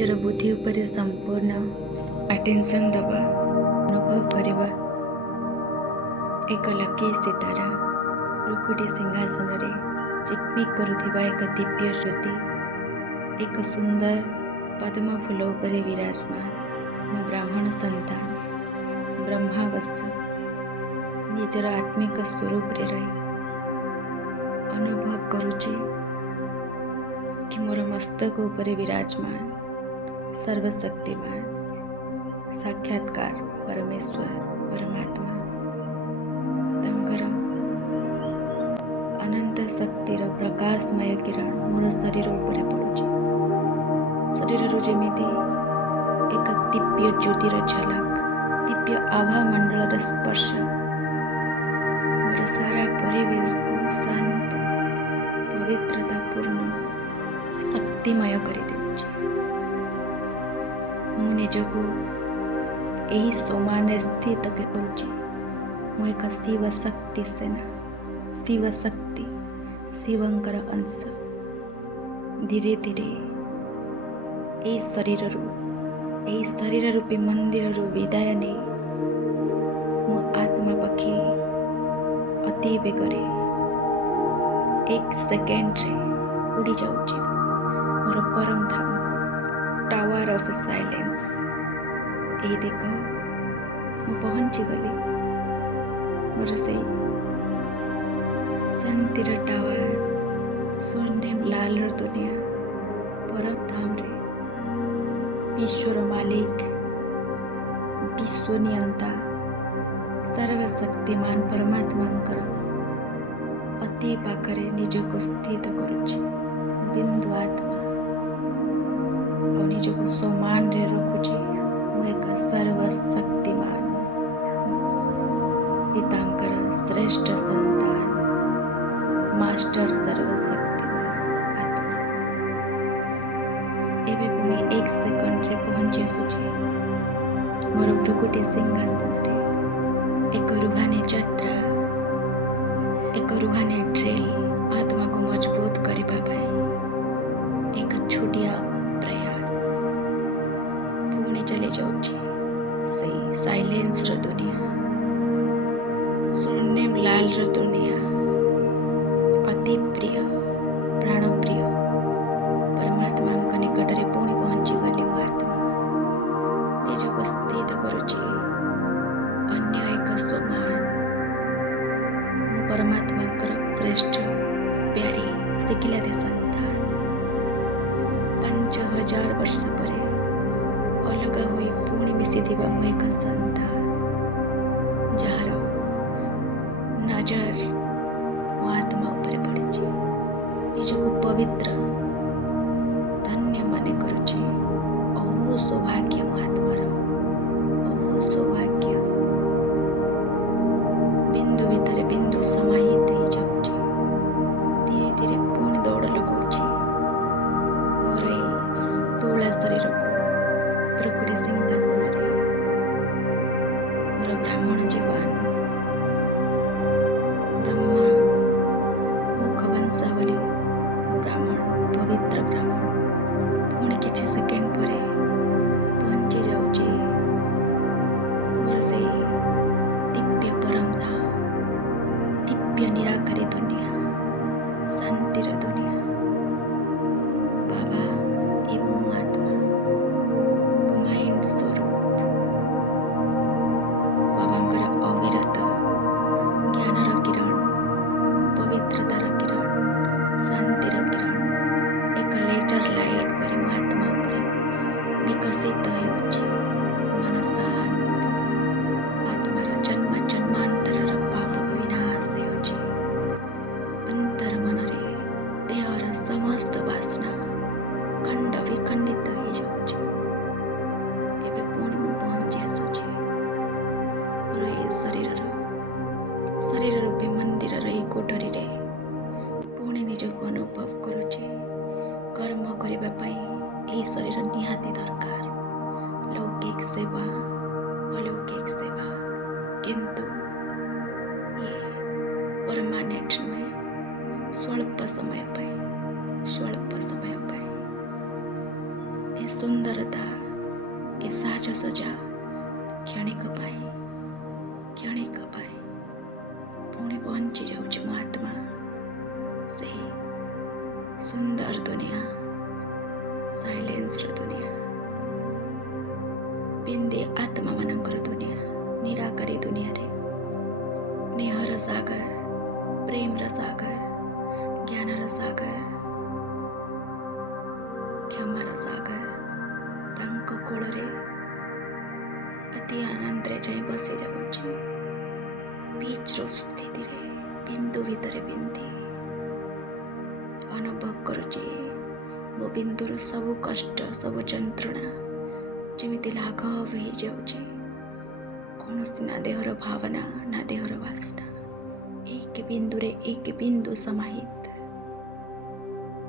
ନିଜର ବୁଦ୍ଧି ଉପରେ ସମ୍ପୂର୍ଣ୍ଣ ଆଟେନସନ୍ ଦେବା, ଅନୁଭବ କରିବା। ଏକ ଲକି ସିତାରା ରୁକୁଟି ସିଂହାସନରେ ଚିକ୍ମିକ୍ କରୁଥିବା ଏକ ଦିବ୍ୟ ଜ୍ୟୋତି, ଏକ ସୁନ୍ଦର ପଦ୍ମ ଫୁଲ ଉପରେ ବିରାଜମାନ। ମୁଁ ବ୍ରାହ୍ମଣ ସନ୍ତାନ ବ୍ରହ୍ମାବଶ୍ୟ ନିଜର ଆତ୍ମିକ ସ୍ୱରୂପରେ ରହି ଅନୁଭବ କରୁଛି କି ମୋର ମସ୍ତକ ଉପରେ ବିରାଜମାନ ସର୍ବଶକ୍ତିମାନ ସାକ୍ଷାତକାର ପରମେଶ୍ୱର ପରମାତ୍ମା, ତାଙ୍କର ଅନନ୍ତ ଶକ୍ତିର ପ୍ରକାଶମୟ କିରଣ ମୋର ଶରୀର ଉପରେ ପଡ଼ୁଛି। ଶରୀରରୁ ଯେମିତି ଏକ ଦିବ୍ୟ ଜ୍ୟୋତିର ଝଲକ, ଦିବ୍ୟ ଆଭା ମଣ୍ଡଳର ସ୍ପର୍ଶ ମୋର ସାରା ପରିବେଶକୁ ଶାନ୍ତ, ପବିତ୍ରତାପୂର୍ଣ୍ଣ, ଶକ୍ତିମୟ କରିଦେଉଛି। ମୁଁ ନିଜକୁ ଏହି ସୋମାନରେ ସ୍ଥିତ କରୁଛି। ମୁଁ ଏକ ଶିବ ଶକ୍ତି ସେନା, ଶିବ ଶକ୍ତି, ଶିବଙ୍କର ଅଂଶ। ଧୀରେ ଧୀରେ ଏହି ଶରୀର ରୂପୀ ମନ୍ଦିରରୁ ବିଦାୟ ନେଇ ମୋ ଆତ୍ମା ପକ୍ଷୀ ଅତି ବେଗରେ 1 ସେକେଣ୍ଡରେ ଉଡ଼ି ଯାଉଛି ମୋର ପରମ ଧାମକୁ, ଟାୱାର ଅଫ୍ ସାଇଲେନ୍ସ। ଏହି ଦେଖ, ମୁଁ ପହଞ୍ଚିଗଲି ମୋର ସେଇ ଶାନ୍ତିର ଟାୱାର, ସ୍ୱର୍ଣ୍ଣିମ ଲାଲର ଦୁନିଆ, ପରମ ଧାମରେ। ବିଶ୍ୱର ମାଲିକ, ବିଶ୍ୱନିୟନ୍ତା, ସର୍ବଶକ୍ତିମାନ ପରମାତ୍ମାଙ୍କର ଅତି ପାଖରେ ନିଜକୁ ସ୍ଥିତ କରୁଛି। ବିନ୍ଦୁ ଆତ୍ମା ଆଉ ନିଜକୁ ସମାନରେ ରଖୁଛି। ମୁଁ ଏକ ସର୍ବଶକ୍ତିମାନ ପିତାଙ୍କର ଶ୍ରେଷ୍ଠ ସନ୍ତାନ, ମାଷ୍ଟର ସର୍ବଶକ୍ତିମାନ ଆତ୍ମା। ଏବେ ପୁଣି 1 ସେକେଣ୍ଡରେ ପହଞ୍ଚି ଆସୁଛି ମୋର ଭୃକୁଟି ସିଂହାସନରେ। ଏକ ରୁହାନୀ ଯାତ୍ରା, ଏକ ରୁହାନୀ ଡ୍ରିଲ୍, ଆତ୍ମାକୁ ମଜବୁତ କରିବା ପାଇଁ ଏକ ଛୋଟିଆ ପ୍ରୟାସ। ପୁଣି ଚାଲି ଯାଉଛି ସେଇ ସାଇଲେନ୍ସର ଦୁନିଆ, ସ୍ୱର୍ଣ୍ଣିମ ଲାଲର ଦୁନିଆ, ଅତି ପ୍ରିୟ, ପ୍ରାଣପ୍ରିୟ ପରମାତ୍ମାଙ୍କ ନିକଟରେ ପୁଣି ପହଞ୍ଚିଗଲି। ମୋ ଆତ୍ମା ନିଜକୁ ସ୍ଥିତ କରୁଛି ଅନ୍ୟ ଏକ ସୋମାନ। ମୁଁ ପରମାତ୍ମାଙ୍କର ଶ୍ରେଷ୍ଠ ପ୍ୟାରୀ ଶିଖିଲାଦେ ସନ୍ତାନ। 5000 ବର୍ଷ ପରେ ଅଲଗା ହୋଇ ପୁଣି ମିଶିଥିବା ମୁଁ ଏକ ସନ୍ତାନ, ଯାହାର ନଜର ମୋ ଆତ୍ମା ଉପରେ ପଡ଼ିଛି। ନିଜକୁ ପବିତ୍ର, ଧନ୍ୟ ମନେ କରୁଛି। ଅହୁ ସୌଭାଗ୍ୟ ମୋ ଆତ୍ମାର, ଅହୁ ସୌଭାଗ୍ୟ। ବିନ୍ଦୁ ଭିତରେ ବିନ୍ଦୁ ସମାହିତ ହେଇଯାଉଛି। ଧୀରେ ଧୀରେ ପୁଣି ଦୌଡ଼ ଲଗାଉଛି ମୋର ଏହି ସ୍ଥୂଳ ଶରୀରକୁ ଭୃକୁଟି ସିଂହାସନରେ। ମୋର ବ୍ରାହ୍ମଣ ଜୀବନ, ବ୍ରହ୍ମ ମୁଖବଂଶାବଳୀ, ମୋ ବ୍ରାହ୍ମଣ, ପବିତ୍ର ବ୍ରାହ୍ମଣ। ପୁଣି କିଛି ସେକେଣ୍ଡ ପରେ ପହଞ୍ଚି ଯାଉଛି ମୋର ସେଇ ଦିବ୍ୟ ପରମ ଧାମ, ଦିବ୍ୟ ନିରାକାରୀ ଦୁନିଆ, ଶାନ୍ତିର ଦୁନିଆ। ବାବା ଏବଂ ମୋ ଆତ୍ମା କମ୍ବାଇନ୍ଡ ସ୍ୱରୂପ, ବାବାଙ୍କର ଅବିରତ ଜ୍ଞାନର କିରଣ, ପବିତ୍ରତାର କିରଣ, ଶାନ୍ତିର କିରଣ ଏକ ଲେଜର ଲାଇଟ୍ ପରି ମୋ ଆତ୍ମା ଉପରେ ବିକଶିତ ହେଉଛି। ମନ ଶାନ୍ତ, ଆତ୍ମାର ଜନ୍ମ ଜନ୍ମାନ୍ତରର ପାପ ବିନାଶ ହେଉଛି। ଅନ୍ତର ମନରେ ଦେହର ସମସ୍ତ ବାସନା ଖଣ୍ଡ ବିଖଣ୍ଡିତ ହେଇଯାଉଛି। ଏବେ ପୁଣି ମୁଁ ପହଞ୍ଚି ଆସୁଛି ମୋର ଏହି ଶରୀର ରୂପୀ ମନ୍ଦିରର ଏହି କୋଠରୀରେ। ପୁଣି ନିଜକୁ ଅନୁଭବ କରୁଛି କର୍ମ କରିବା ପାଇଁ ଏହି ଶରୀର ନିହାତି ଦରକାର। ଲୌକିକ ସେବା, ଅଲୌକିକ ସେବା, କିନ୍ତୁ ଇଏ ପରମାନେଣ୍ଟ ନୁହେଁ। ସ୍ୱଳ୍ପ ସମୟ ପାଇଁ, ସ୍ୱଳ୍ପ ସମୟ ପାଇଁ ଏ ସୁନ୍ଦରତା, ଏ ସାଜସଜା କ୍ଷଣିକ ପାଇଁ ପୁଣି ବଞ୍ଚି ଯାଉଛି ମୋ ଆତ୍ମା ସେହି ସୁନ୍ଦର ଦୁନିଆ, ସାଇଲେନ୍ସର ଦୁନିଆ, ବିନ୍ଦେ ଆତ୍ମା ମାନଙ୍କର ଦୁନିଆ, ନିରାକାରୀ ଦୁନିଆରେ ସ୍ନେହର ସାଗର, ପ୍ରେମର ସାଗର, ଜ୍ଞାନର ସାଗର, କ୍ଷମାର ସାଗର ତାଙ୍କ କୋଳରେ ଅତି ଆନନ୍ଦରେ ଯାଇ ବସି ଯାଉଛି। ବିଚ୍ ର ସ୍ଥିତିରେ ବିନ୍ଦୁ ଭିତରେ ବିନ୍ଦେ ଅନୁଭବ କରୁଛି ମୋ ବିନ୍ଦୁର ସବୁ କଷ୍ଟ, ସବୁ ଯନ୍ତ୍ରଣା ଯେମିତି ଲାଘବ ହେଇଯାଉଛି। କୌଣସି ନା ଦେହର ଭାବନା, ନା ଦେହର ବାସନା, ଏକ ବିନ୍ଦୁରେ ଏକ ବିନ୍ଦୁ ସମାହିତ,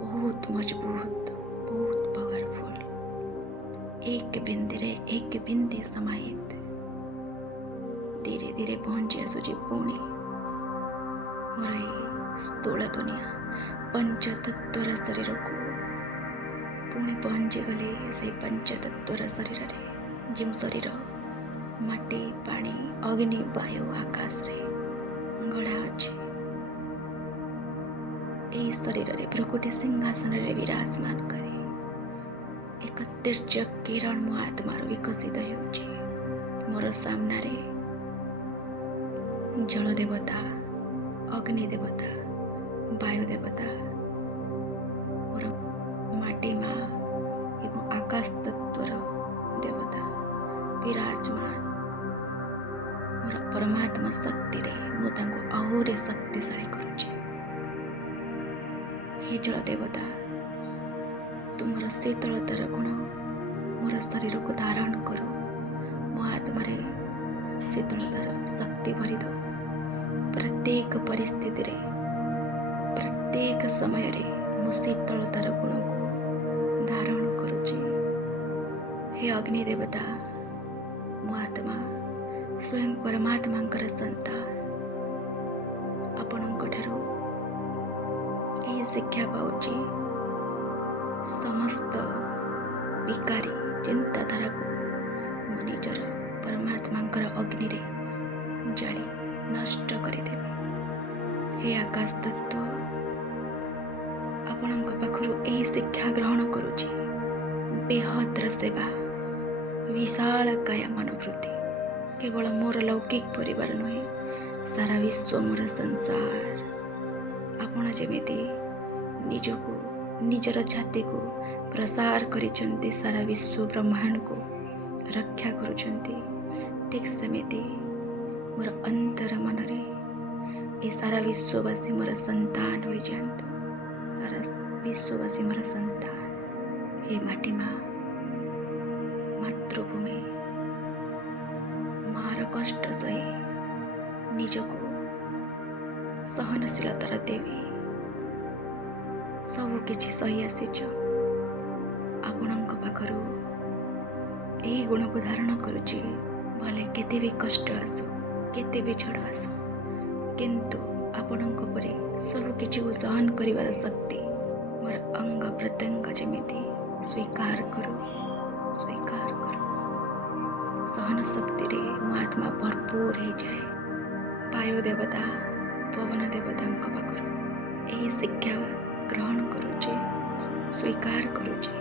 ବହୁତ ମଜବୁତ, ବହୁତ ପାୱାରଫୁଲ। ଏକ ବିନ୍ଦୁରେ ଏକ ବିନ୍ଦୁ ସମାହିତ ଧୀରେ ଧୀରେ ପହଞ୍ଚି ଆସୁଛି ପୁଣି ମୋର ଏହି ସ୍ଥୂଳ ଦୁନିଆ ପଞ୍ଚତତ୍ଵର ଶରୀରକୁ। ପୁଣି ପହଞ୍ଚିଗଲେ ସେହି ପଞ୍ଚତତ୍ଵର ଶରୀରରେ, ଯେଉଁ ଶରୀର ମାଟି, ପାଣି, ଅଗ୍ନି, ବାୟୁ, ଆକାଶରେ ଗଢ଼ା ଅଛି। ଏହି ଶରୀରରେ ଭୃକୁଟି ସିଂହାସନରେ ବିରାଜମାନ କରି ଏକ ତୀର୍ଯ୍ୟକ କିରଣ ମୋ ଆତ୍ମାର ବିକଶିତ ହେଉଛି। ମୋର ସାମ୍ନାରେ ଜଳ ଦେବତା, ଅଗ୍ନି ଦେବତା, ବାୟୁ ଦେବତା, ମୋର ମାଟି ମା ଏବଂ ଆକାଶ ତତ୍ଵର ଦେବତା ବିରାଜମାନ। ମୋର ପରମାତ୍ମା ଶକ୍ତିରେ ମୁଁ ତାଙ୍କୁ ଆହୁରି ଶକ୍ତିଶାଳୀ କରୁଛି। ହେ ଜଳ ଦେବତା, ତୁମର ଶୀତଳତାର ଗୁଣ ମୋର ଶରୀରକୁ ଧାରଣ କରୁ। ମୋ ଆତ୍ମାରେ ଶୀତଳତାର ଶକ୍ତି ଭରିଦ। ପ୍ରତ୍ୟେକ ପରିସ୍ଥିତିରେ, ପ୍ରତ୍ୟେକ ସମୟରେ ମୁଁ ଶୀତଳତାର ଗୁଣକୁ ଧାରଣ କରୁଛି। ହେ ଅଗ୍ନି ଦେବତା, ମୋ ଆତ୍ମା ସ୍ୱୟଂ ପରମାତ୍ମାଙ୍କର ସନ୍ତାନ। ଆପଣଙ୍କ ଠାରୁ ଏହି ଶିକ୍ଷା ପାଉଛି, ସମସ୍ତ ବିକାରୀ ଚିନ୍ତାଧାରାକୁ ମୁଁ ନିଜର ପରମାତ୍ମାଙ୍କର ଅଗ୍ନିରେ ଜାଳି ନଷ୍ଟ କରିଦେବି। ହେ ଆକାଶ ତତ୍ଵ, ଆପଣଙ୍କ ପାଖରୁ ଏହି ଶିକ୍ଷା ଗ୍ରହଣ କରୁଛି। ବେହଦର ସେବା, ବିଶାଳ କାୟ ମନୋବୃତ୍ତି କେବଳ ମୋର ଲୌକିକ ପରିବାର ନୁହେଁ, ସାରା ବିଶ୍ୱ ମୋର ସଂସାର। ଆପଣ ଯେମିତି ନିଜକୁ, ନିଜର ଛାତିକୁ ପ୍ରସାର କରିଛନ୍ତି, ସାରା ବିଶ୍ୱ ବ୍ରହ୍ମାଣ୍ଡକୁ ରକ୍ଷା କରୁଛନ୍ତି, ଠିକ୍ ସେମିତି ମୋର ଅନ୍ତର ମନରେ ଏ ସାରା ବିଶ୍ୱବାସୀ ମୋର ସନ୍ତାନ ହୋଇଯାଆନ୍ତୁ। ସାରା ବିଶ୍ୱବାସୀ ମୋର ସନ୍ତାନ। ହେ ମାଟି ମା, ମାତୃଭୂମି, ମାର କଷ୍ଟ ସହି ନିଜକୁ ସହନଶୀଳତାର ଦେବୀ, ସବୁ କିଛି ସହି ଆସିଛ। ଆପଣଙ୍କ ପାଖରୁ ଏହି ଗୁଣକୁ ଧାରଣ କରୁଛି। ଭଲେ କେତେ ବି କଷ୍ଟ ଆସୁ, କେତେ ବି ଝଡ଼ ଆସୁ, କିନ୍ତୁ ଆପଣଙ୍କ ପରି ସବୁ କିଛିକୁ ସହନ କରିବାର ଶକ୍ତି ମୋର ଅଙ୍ଗ ପ୍ରତ୍ୟଙ୍ଗ ଯେମିତି ସ୍ୱୀକାର କରୁ। ସହନ ଶକ୍ତିରେ ମୋ ଆତ୍ମା ଭରପୁର ହେଇଯାଏ। ବାୟୁ ଦେବତା, ପବନ ଦେବତାଙ୍କ ପାଖରୁ ଏହି ଶିକ୍ଷା ଗ୍ରହଣ କରୁଛି, ସ୍ୱୀକାର କରୁଛି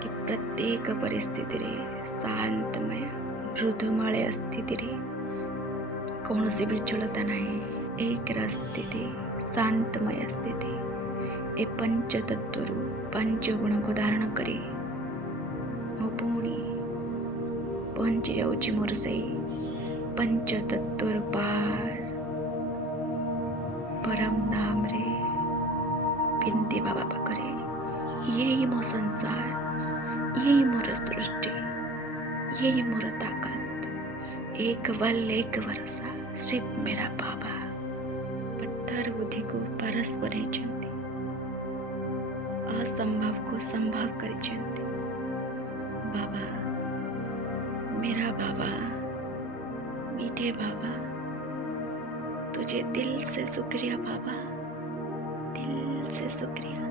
କି ପ୍ରତ୍ୟେକ ପରିସ୍ଥିତିରେ ଶାନ୍ତମୟ, ମୃଦୁମଳୟ ସ୍ଥିତିରେ କୌଣସି ବିଚଳତା ନାହିଁ। ଏକର ସ୍ଥିତି, ଶାନ୍ତମୟ ସ୍ଥିତି, ଏ ପଞ୍ଚତତ୍ଵରୁ ପାଞ୍ଚ ଗୁଣକୁ ଧାରଣ କରି ମୁଁ ପୁଣି ପହଞ୍ଚି ଯାଉଛି ମୋର ସେଇ ପଞ୍ଚତତ୍ଵର ପାର ପରମ ଧାମରେ, ବିନ୍ଦେ ବାବା ପାଖରେ। ଇଏ ହିଁ ମୋ ସଂସାର, ଇଏ ହିଁ ମୋର ସୃଷ୍ଟି, ଇଏ ହିଁ ମୋର ତାକତ। ଏକ बल एक भरोसा, सिर्फ मेरा बाबा। पत्थर बुद्धिକୁ ପାରସ ବନେଇଛନ୍ତି, असंभवକୁ संभव କରିଛନ୍ତି। बाबा, मेरा बाबा, मीठे बाबा, तुझे दिल से शुक्रिया बाबा, दिल से शुक्रिया।